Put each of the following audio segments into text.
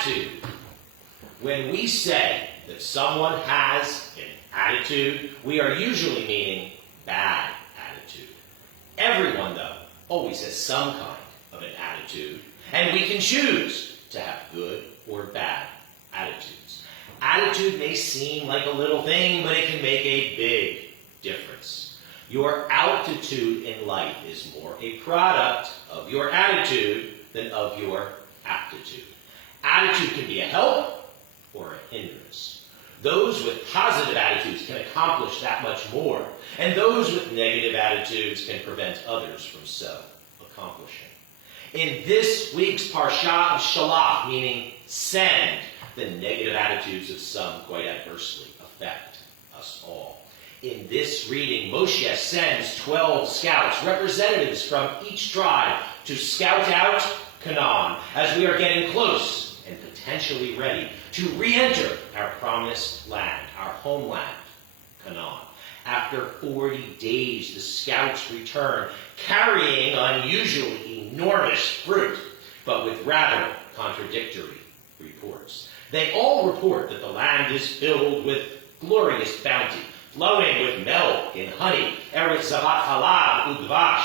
attitude. When we say that someone has an attitude, we are usually meaning bad attitude. Everyone, though, always has some kind of an attitude, and we can choose to have good or bad attitudes. Attitude may seem like a little thing, but it can make a big difference. Your altitude in life is more a product of your attitude than of your aptitude. Attitude can be a help or a hindrance. Those with positive attitudes can accomplish that much more, and those with negative attitudes can prevent others from so accomplishing. In this week's Parsha of Shelach, meaning send, the negative attitudes of some quite adversely affect us all. In this reading, Moshe sends 12 scouts, representatives from each tribe, to scout out Canaan as we are getting close and potentially ready to re-enter our promised land, our homeland, Canaan. After 40 days, the scouts return, carrying unusually enormous fruit, but with rather contradictory reports. They all report that the land is filled with glorious bounty, flowing with milk and honey, eretz zavat halav udvash,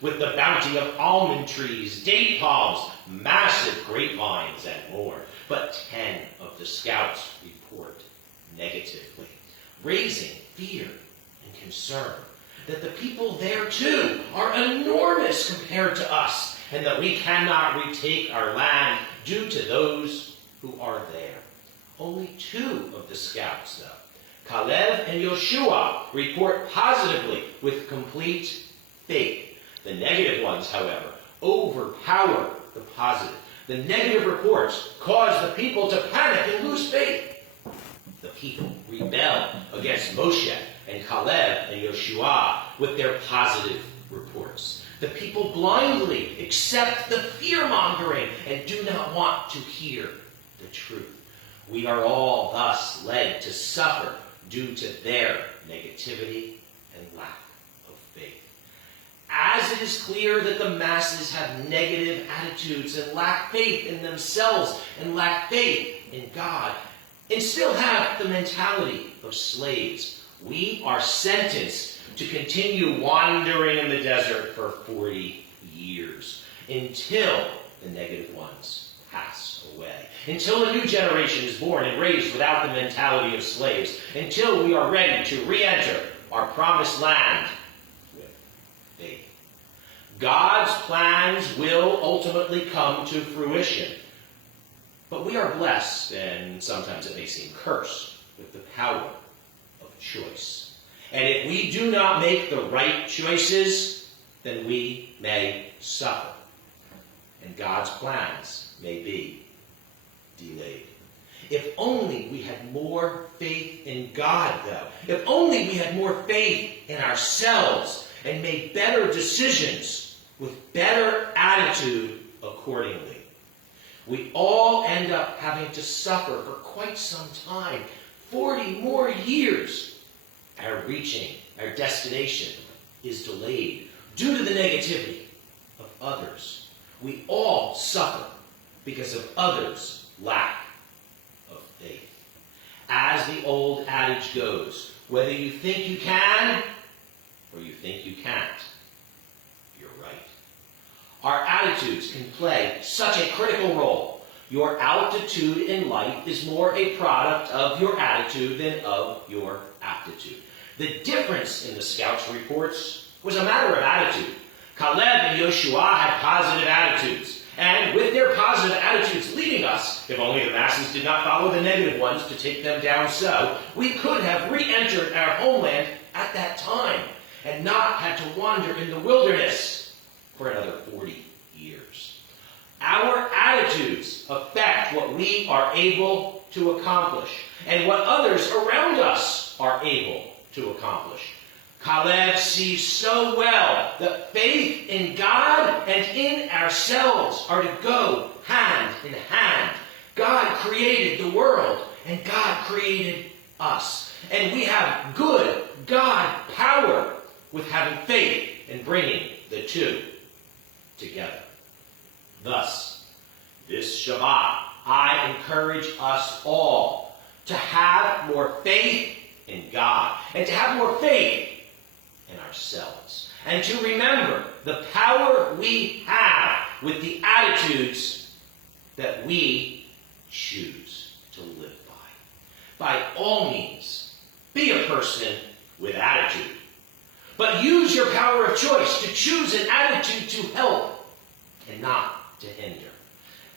with the bounty of almond trees, date palms, massive grapevines, and more. But 10 of the scouts report negatively, raising fear and concern that the people there too are enormous compared to us, and that we cannot retake our land due to those who are there. Only 2 of the scouts, though, Caleb and Yoshua, report positively with complete faith. The negative ones, however, overpower the positive. The negative reports cause the people to panic and lose faith. The people rebel against Moshe and Caleb and Yoshua with their positive reports. The people blindly accept the fear-mongering and do not want to hear the truth. We are all thus led to suffer due to their negativity and lack of faith. As it is clear that the masses have negative attitudes and lack faith in themselves and lack faith in God, and still have the mentality of slaves, we are sentenced to continue wandering in the desert for 40 years until the negative ones pass away, until a new generation is born and raised without the mentality of slaves, until we are ready to re-enter our promised land with faith. God's plans will ultimately come to fruition, but we are blessed, and sometimes it may seem cursed, with the power of choice. And if we do not make the right choices, then we may suffer, and God's plans may be delayed. If only we had more faith in God, though. If only we had more faith in ourselves and made better decisions with better attitude accordingly. We all end up having to suffer for quite some time, 40 more years. Our destination is delayed due to the negativity of others. We all suffer because of others' lack of faith. As the old adage goes, whether you think you can or you think you can't, you're right. Our attitudes can play such a critical role. Your altitude in life is more a product of your attitude than of your aptitude. The difference in the scouts' reports was a matter of attitude. Caleb and Yoshua had positive attitudes, and with their positive attitudes leading us, if only the masses did not follow the negative ones to take them down so, we could have re-entered our homeland at that time and not had to wander in the wilderness for another 40 years. Our attitudes affect what we are able to accomplish and what others around us are able to accomplish. Caleb sees so well that faith in God and in ourselves are to go hand in hand. God created the world, and God created us. And we have good God power with having faith in bringing the two together. Thus, this Shabbat, I encourage us all to have more faith in God and to have more faith in ourselves. And to remember the power we have with the attitudes that we choose to live by. By all means, be a person with attitude. But use your power of choice to choose an attitude to help and not to hinder.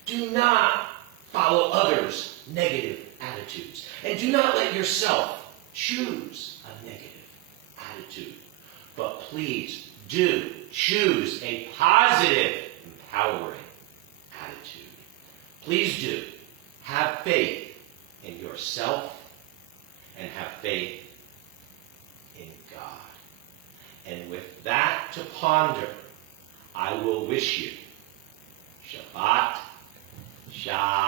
Do not follow others' negative attitudes. And do not let yourself choose a negative attitude. But please do choose a positive, empowering attitude. Please do have faith in yourself and have faith in God. And with that to ponder, I will wish you Shabbat Shalom.